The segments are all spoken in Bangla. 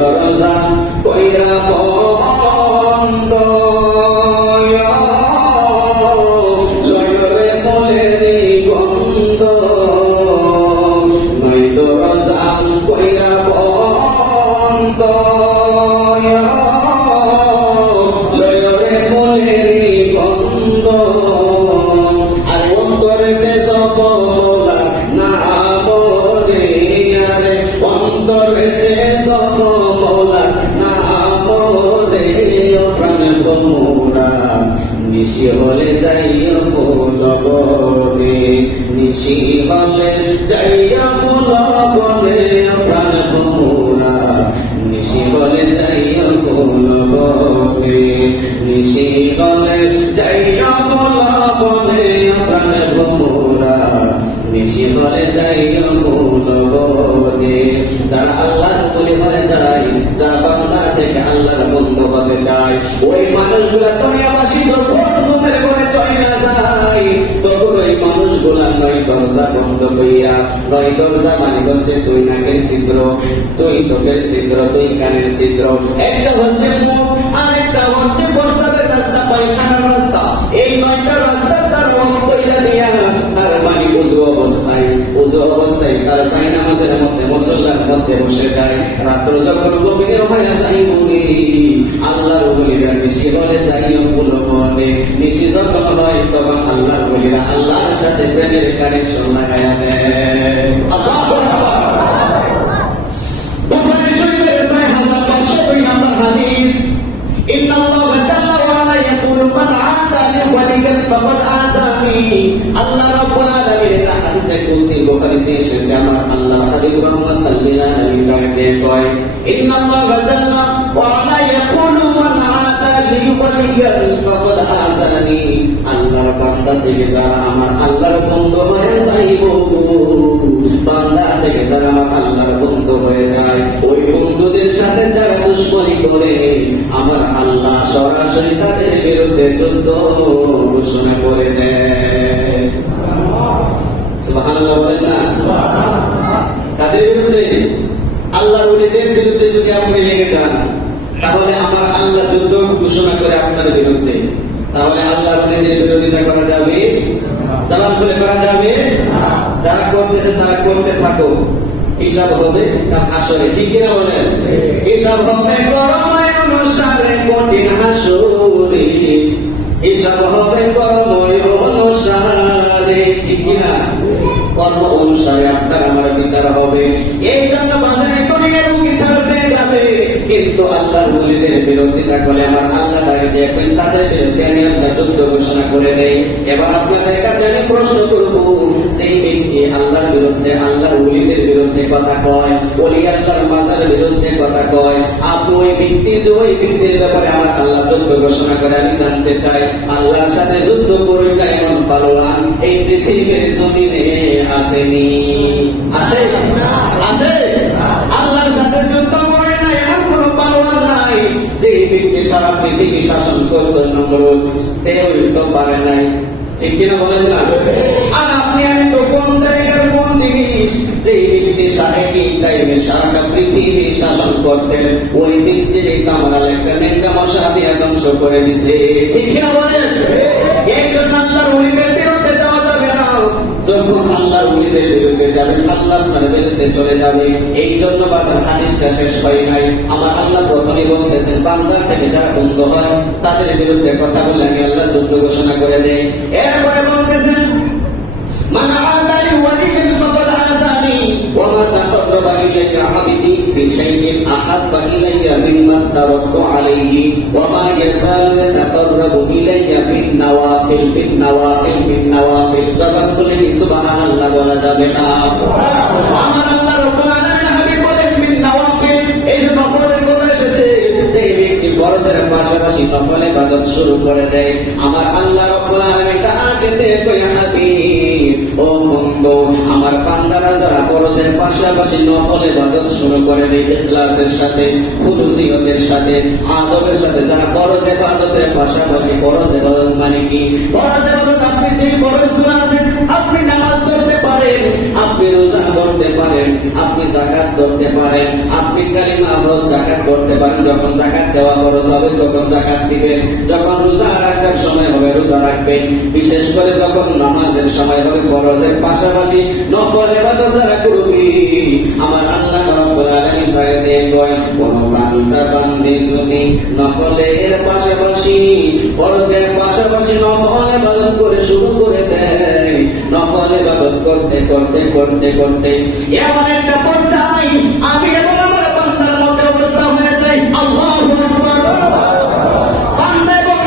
দরজা কইরা বন্ধ লয়রে ফুলের গন্ধ নয় দরজা কইরা বন্ধ লয়রে ফুলের গন্ধ আর অন্তরেতে সফলা না বলে আরে অন্তরেতে সফলা না বলে প্রাণ তোমরা নিশি হলে যাইয়া ফুল বনে নিশি হলে যাইয়া ফুল বনে প্রাণ তোমরা নিশি হলে যাইয়া ফুল বনে নিশি হলে যাইয়া ফুল বনে প্রাণ তোমরা নিশি হলে যাইয়া ফুল বনে যারা আল্লাহর বলি হয়ে যায় যারা বান্দা থেকে আল্লাহর বন্ধু হতে চায় ওই মানুষগুলা দুনিয়াবাসী যখন ঘুমের ঘরে চলে না যায় তখন ওই মানুষগুলা নয় দরজা বন্ধ কইরা নয় দরজা মানে হচ্ছে দুই নাকের ছিদ্র দুই চোখের ছিদ্র দুই কানের ছিদ্র একটা হচ্ছে মুখ আর একটা হচ্ছে প্রস্রাবের রাস্তা পায়খানার রাস্তা এই নয়টা রাস্তা তার রং কইরা দিয়া তার মানে উজু অবস্থায় তার চাই নামাজের মধ্যে মুসল্লার মধ্যে বসে যায় রাত্র যখন গভীর হয়ে যায় বলি আল্লাহর বলিরা নিশি হলে যাইয়া ফুল বনে নিশি যখন হয় তখন আল্লাহর বলিরা আল্লাহর সাথে প্রেমের কানেকশন লাগায়া দেয়। বুখারী শরীফের 6502 নম্বর হাদিস ইন্নাল্লাহা জাল্লা ওয়া আলা ইয়াকুলু মান আতা লি ওয়ালিকা ফাকাদ আতানি আল্লাহ রাব্বুল আলামিন এটা হাদিসে কুদসি বুখারীতে এসেছে আমার আল্লাহর হাবিব রাহমাতুল লিল আলামিন ডাকে কয় ইন্নাল্লাহা জাল্লা ওয়া আলা ইয়াকুলু মান আতা লি ওয়ালিকা ফাকাদ আতানি আল্লাহর বান্দা থেকে যারা আমার আল্লাহর বন্ধু হয়ে যাইব বান্দা থেকে যারা আমার আল্লাহর বন্ধু হয়ে যায় ওই বন্ধুদের সাথে যারা দুশমনি করে আমার আল্লাহ সরাসরি তাদের বিরুদ্ধে যুদ্ধ ঘোষণা করে দেয়। সুবহানাল্লাহ বলেন না? তাদের বিরুদ্ধে আল্লাহর ওলিদের বিরুদ্ধে যদি আপনি লেগে যান তাহলে আমার আল্লাহ যুদ্ধ ঘোষণা করে আপনার বিরুদ্ধে তাহলে আল্লাহর ওলিদের বিরোধিতা করা যাবে? সালাম করে করা যাবে? যারা করতেছে তারা করতে থাকো হিসাব হবে তার হাসরে ঠিক কিনা বলেন? হিসাব হবে গরময় অনুসারে কঠিন হাসরে হিসাব হবে গরময় অনুসারে ঠিক কিনা কর্ম অনুসারে আপনার আমার বিচার হবে। এই জন্য বাজারে দুনিয়ার বিচার পেয়ে যাবে কিন্তু আল্লাহর ওলিদের বিরোধিতা করলে আমার আল্লাহ ডাকে দেখবেন তাদের বিরুদ্ধে আমি আপনার যুদ্ধ ঘোষণা করে দেই। এবার আপনাদের কাছে আমি প্রশ্ন করব যেই ব্যক্তি আল্লাহর বিরুদ্ধে আল্লাহর ওলিদের বিরুদ্ধে কথা কয় ওলি আল্লাহর মাজারের বিরুদ্ধে কথা কয় আপনি ওই ব্যক্তি যে ওই ব্যক্তির ব্যাপারে আমার আল্লাহ যুদ্ধ ঘোষণা করে আমি জানতে চাই আল্লাহর সাথে যুদ্ধ করি না এমন পালোয়ান এই পৃথিবীর জমিনে আসেনি? আছে? আছে? আল্লাহর সাথে যুদ্ধ করে না এমন কোন পালোয়ান নাই যে ব্যক্তি সারা পৃথিবী শাসন করতে নমরুদ তেও তো পারে নাই ঠিক কিনা বলেন না? আর আপনি আমি তো কোন জায়গার কোন জিনিস যে ব্যক্তি সারাটি টাইমে সারাটা পৃথিবী শাসন করতেন ওই দিক থেকে কামরাল একটা নেংরা মশা দিয়ে ধ্বংস করে দিছে ঠিক কিনা বলেন? এই জন্য আল্লাহর ওলিদের বিরুদ্ধে যাওয়া যাবে না। যখন আল্লাহর ওলিদের বিরুদ্ধে যাবেন আল্লাহ আপনার বিরুদ্ধে চলে যাবে। এই জন্য বাবার হাদিসটা শেষ হয় নাই। আমার আল্লাহ প্রথমে বলতেছেন বান্দা থেকে যারা বন্ধ হয় তাদের বিরুদ্ধে কথা বলে আমি আল্লাহ যুদ্ধ ঘোষণা করে দেই। এরপরে বলতেছেন মান আতা লি ওয়ালিয়্যিন ফাকাদ আতানি ওয়া মা তাকাররাবা ইলাইয়া আবদি বিশাইইন আহাব্বা ইলাইয়া মিম্মা তারাকতু আলাইহি ওয়া মা ইয়াযালু ইয়াতাকাররাবু ইলাইয়া বিন নাওয়াফিল জবান খুলে সুবহানাল্লাহ বলা যাবে না। আমার আল্লাহ রাব্বুল আলামিন হাবিব বলেন বিন নাওয়াফিল এই যে নফলের কথা এসেছে যে ব্যক্তি ফরজের পাশাপাশি নফল ইবাদত শুরু করে দেয় আমার আল্লাহ রাব্বুল আলামিন তাকে কয় হাবিব ও বন্ধু আমার বান্দারা যারা ফরজের পাশাপাশি নফল ইবাদত শুরু করে দেয় ইখলাসের সাথে খুলুসিয়তের সাথে আদবের সাথে যারা ফরজ ইবাদতের পাশাপাশি ফরজ ইবাদত মানে কি ফরজ ইবাদত আপনি যে ফরজগুলো আছে আপনি নামাজ পড়তে পারেন আপনি আপনি রোজা ধরতে পারেন, আপনি যাকাত ধরতে পারেন, আপনি কালিমা হজ যাকাত করতে পারেন। যখন যাকাত দেওয়া খরচ হবে তখন যাকাত দিবেন, যখন রোজা রাখার সময় হবে রোজা রাখবেন। বিশেষ করে যখন নামাজের সময় হবে ফরজের পাশাপাশি নফল ইবাদত যারা করবি, আমার আল্লাহ রাব্বুল আলামিন তাকে কয় কোন বান্দা বান্দি যদি নফলের পাশাপাশি ফরজের পাশাপাশি নফল ইবাদত করে শুরু করে দেয়, নফল ইবাদত করতে করতে করতে করতে এমন একটা পর্যায়ে আমি এবং আমার বান্দার মধ্যে অবস্থা হয়ে যায়, আল্লাহু আকবার, বান্দা এবং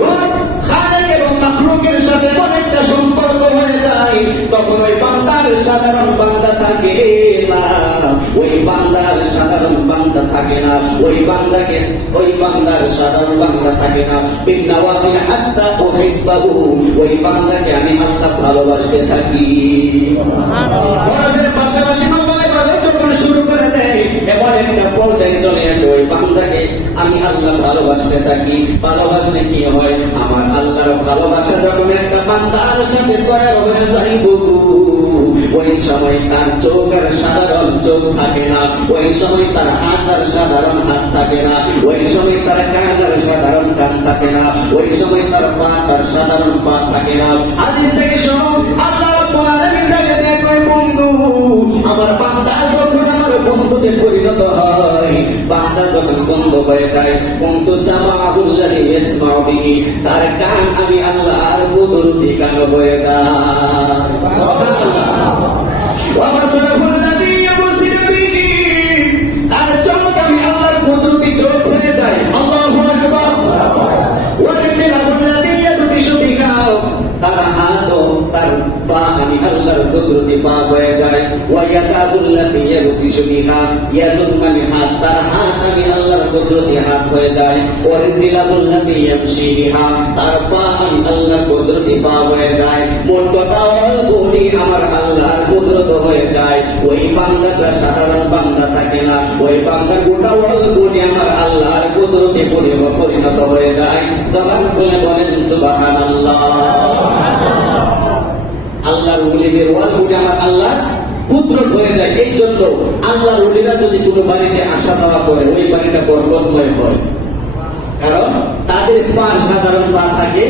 রব খালেক এবং মাখলুকের সাথে এমন একটা সম্পর্ক হয়ে যায়, তখন ওই বান্দার সাধারণ বান্দা থাকে না, ওই বান্দার সাধারণ বান্দা থাকে না, ওই বান্দাকে ওই বান্দার সাধারণ বান্দা থাকে না। বিন্নাওয়াবিল হাত্তা উহিব্বাহু, ওই বান্দাকে আমি আল্লাহ ভালোবাসতে থাকি। ফরজের পাশাপাশি নফল ইবাদত যখন শুরু করে দেয়, এমন একটা পর্যায়ে চলে আসে ওই বান্দাকে আমি আল্লাহ ভালোবাসতে থাকি। ভালোবাসলে কি হয়, আমার আল্লাহর ভালোবাসা যখন একটা বান্দার সাথে করার হয়ে যাইব, ওই সময় তার চোখ আর সাধারণ চোখ থাকে না, ওই সময় তার হাত আর সাধারণ হাত থাকে না, ওই সময় তার কান আর সাধারণ কান থাকে না, ওই সময় তার পা আর সাধারণ পা থাকে না। হাদিস থেকে শোনো, আল্লাহ রাব্বুল আলামিন তাকে দেখে বন্ধু, আমার বান্দা যখন আমার বন্ধুতে পরিণত হয়, বান্দা যখন বন্ধু হয়ে যায়, বন্ধু সামাউল্লাহি ইয়াসমাউ বিহি, তার কান আমি আল্লাহর কুদরতি কান হয়ে যায়। সুবহানাল্লাহ। ওয়া বাসারুল্লাযী ইউবসিরু বিহি, তার চোখ আমি আল্লাহর কুদরতি চোখ হয়ে যায়। আল্লাহু আকবার। ওয়া রিজলুল্লাযী ইয়াবতিশু বিহা, তার হাত তার পা আমি আল্লাহর কুদরতি পা হয়ে যায়। ওয়া ইয়াদাউল্লাযী ইয়াবতিশু বিহা, ইয়াদুল মানে হাত, তার হাত আমি আল্লাহর কুদরতি হাত হয়ে যায়। ওয়া রিজলুল্লাযী ইয়ামশি বিহা, তার পা আমি আল্লাহর কুদরতি পা হয়ে যায়। মোট কথা বলি আমার আল্লাহর কুদরত হয়ে যায়। ওই বান্দাটা সাধারণ বান্দা থাকে না, ওই বান্দা গোটা বলি আমার আল্লাহর কুদরতে পরিণত হয়ে যায়। জবান খুলে বলেন সুবহানাল্লাহ। আল্লাহর ওলিদের ওয়ালগুলি আমার আল্লাহ কুদরত হয়ে যায়। এই জন্য আল্লাহর ওলিরা যদি কোনো বাড়িতে আসা যাওয়া করে, ওই বাড়িটা বরকতময় হয়, কারণ তাদের পা সাধারণ পা থাকে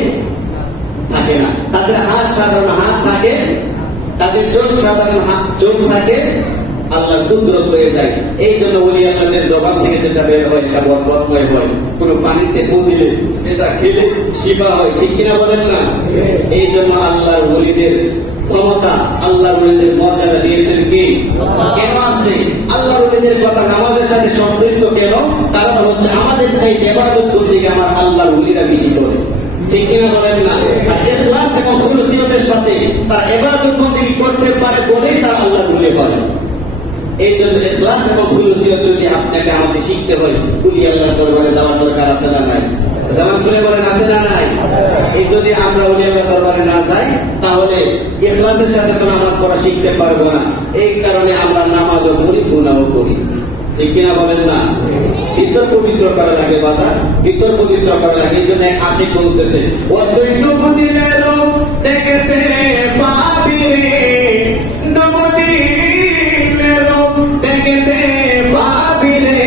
না, তাদের হাত সাধারণ হাত থাকে, তাদের চোখ সাধারণ চোখ থাকে, আল্লাহর কুদরত হয়ে যায়। এই জন্য ওলি আল্লাহদের জবান থেকে যেটা বের হয় এটা বরকতময় হয়। কোনো পানিতে ফু দিলে, এটা খেলে শিফা হয়, ঠিক কিনা বলেন না? এই জন্য আল্লাহর ওলিদের ক্ষমতা, আল্লাহর ওলিদের মর্যাদা দিয়েছেন কি? কেন আছে? আল্লাহর ওলিদের কথা আমাদের সাথে সম্পৃক্ত কেন? কারণ হচ্ছে আমাদের চাইতে ইবাদত করতে গিয়ে আমার আল্লাহর ওলিরা বেশি করে, ঠিক কিনা বলেন না? আর ইখলাস এবং খুলুসিয়তের সাথে তার ইবাদত বন্দেগী করতে পারে বলেই তার আল্লাহর ওলি বলে। এই জন্য ইখলাস এবং খুলুসিয়ত যদি আপনাকে আমাকে শিখতে হয়, কুলি আল্লাহর দরবারে যাওয়ার দরকার আছে না নাই? জামান করে বলেন আছে না নাই? এই যদি আমরা ওলি আল্লাহর দরবারে না যাই, তাহলে ইখলাসের সাথে তো নামাজ পড়া শিখতে পারবো না। এই কারণে আমরা নামাজও করি, গুনাহও করি, ঠিক কিনা বলেন না? ভিতর পবিত্র করা লাগে, বাজার ভিতর পবিত্র করা লাগে। এই জন্য আশিক বলতেছে, অদ্বৈত দিলের দেখতে পাবি রে, নবদিনের দেখতে পাবি রে,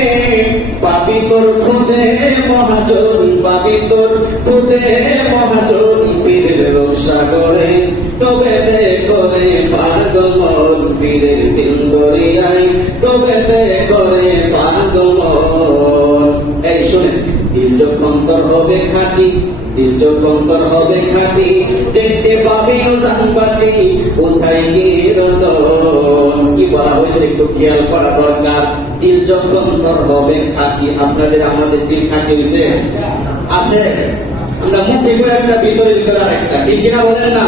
পাবি তোর খুদে মহাজন, পাবি তোর খুদে মহাজন, পীরের রোসাগরে ডোবেতে করে পাগল, পীরের দিন দরিয়ায় ডোবেতে করে পাগল। এই শুনেন, দিল যখন তোর হবে খাঁটি, দিল যখন তোর হবে খাঁটি, দেখতে পাবি জানবাটি কোথায় গিরদন। কি বলা হয়েছে একটু খেয়াল করা দরকার। দিল যখন তোর হবে খাঁটি, আপনাদের আমাদের দিল খাঁটি হয়েছে আছে? আমরা মুখে করে একটা, ভিতরে ভিতরে আরেকটা, ঠিক কিনা বলেন না?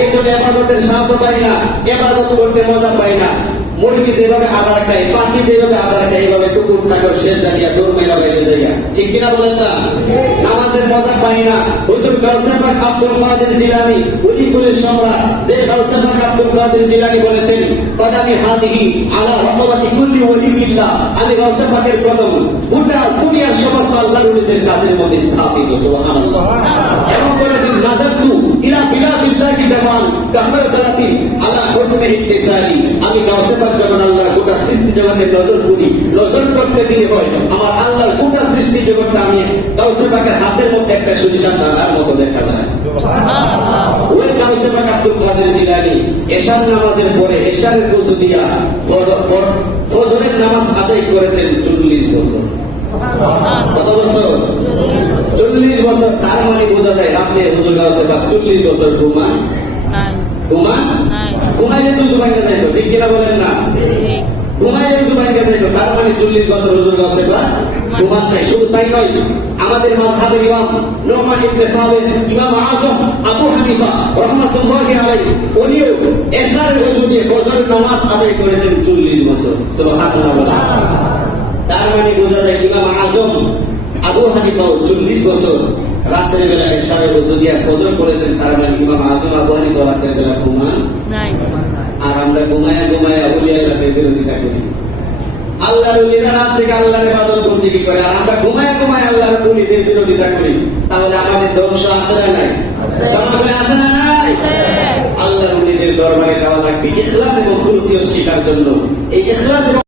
এই জন্য ইবাদতের স্বাদ পাই না, ইবাদত করতে মজা পাই না। মুরগি যেভাবে আদার খায়, পাখি যেভাবে আদার খায়, এইভাবে কুকুর নাগর সেজদা দিয়া দৌড় মেরা বাইরে জায়গা, ঠিক কিনা বলেন না? নামাজের মজা পাই না। হুজুর গাউসে পাক আব্দুল কাদের জিলানী, ওলিকুলের সম্রাট, যে গাউসে পাক আব্দুল কাদের জিলানী বলেছেন, কদামি হাদিহি আলা রাকাবাতি কুল্লি ওলিয়িল্লাহ, আমি গাউসে পাকের কদম গোটা দুনিয়ার সমস্ত আল্লাহর ওলিদের কাদের মধ্যে স্থাপিত। সুবহানাল্লাহ। এবং বলেছেন নাজাতু ইলা বিলাদিল্লাহি জামান কাফারাতাতি আলা হুকমি ইত্তিসালি। আমি গাউসে পাক যখন আল্লাহর গোটা সৃষ্টি জগতে নজর করি, নজর করতে দিলে হয় আমার আল্লাহর গোটা সৃষ্টি জগৎটা আমি গাউসে পাকের হাতের মধ্যে একটা সরিষার দানার মতো দেখা যায়। ওই গাউসে পাক আব্দুল কাদের জিলানী এশার নামাজের পরে এশারের ওযু দিয়া ফজরের নামাজ আদায় করেছেন 40 বছর। কত বছর? 40 বছর। তার মানে বোঝা যায় রাতে হুজুর গাউসে পাক 40 বছর ঘুমাইলে তো জুবাইকে যাইতো, ঠিক কিনা বলেন না? ঘুমাইলে জুবাইকে যাইতো, তার মানে 40 বছর হুজুর গাউসে পাক ঘুমান নাই। শুধু তাই নয়, আমাদের মাযহাবের ইমাম নুমান ইবনে সাবিত, ইমাম আযম আবু হানিফা রাহমাতুল্লাহি আলাইহি, উনিও এশারের ওযু দিয়ে ফজরের নামাজ আদায় করেছেন 40 বছর। সুবহানাল্লাহ। তার মানে বোঝা যায় ইমাম আযম আবু হানিফা 40 বছর রাতের বেলা এশারের ওযু দিয়ে ফজর করেছেন। তার মানে ইমাম আযম আবু হানিফা রাতের বেলা ঘুমান নাই। আর আমরা ঘুমায়া ওলিয়ার বিরোধিতা করি। আল্লাহর ওলিরা রাত থেকে আল্লাহর ইবাদত বন্দেগী করে, আর আমরা ঘুমায়া আল্লাহর ওলিদের বিরোধিতা করি। তাহলে আমাদের ধ্বংস আছে না নাই? আছে না নাই? আল্লাহর ওলিদের দরবারে যাওয়া লাগবে ইখলাস এবং খুলুসিয়ত শিখার জন্য। এই ইখলাস এবং